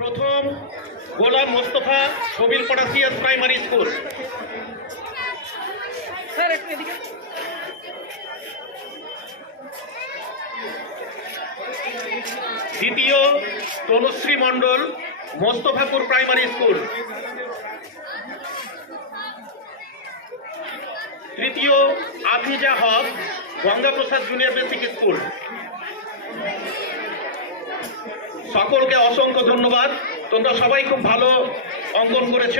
প্রথম Golam Mostafa Chhabilpara CS primary school. দ্বিতীয় Tanushree Mondal Mostafapur primary school. তৃতীয় Afiza Haque Gangaprasad junior basic school. সকলকে অসংখ্য ধন্যবাদ। তোমরা সবাই খুব ভালো অঙ্কন করেছ।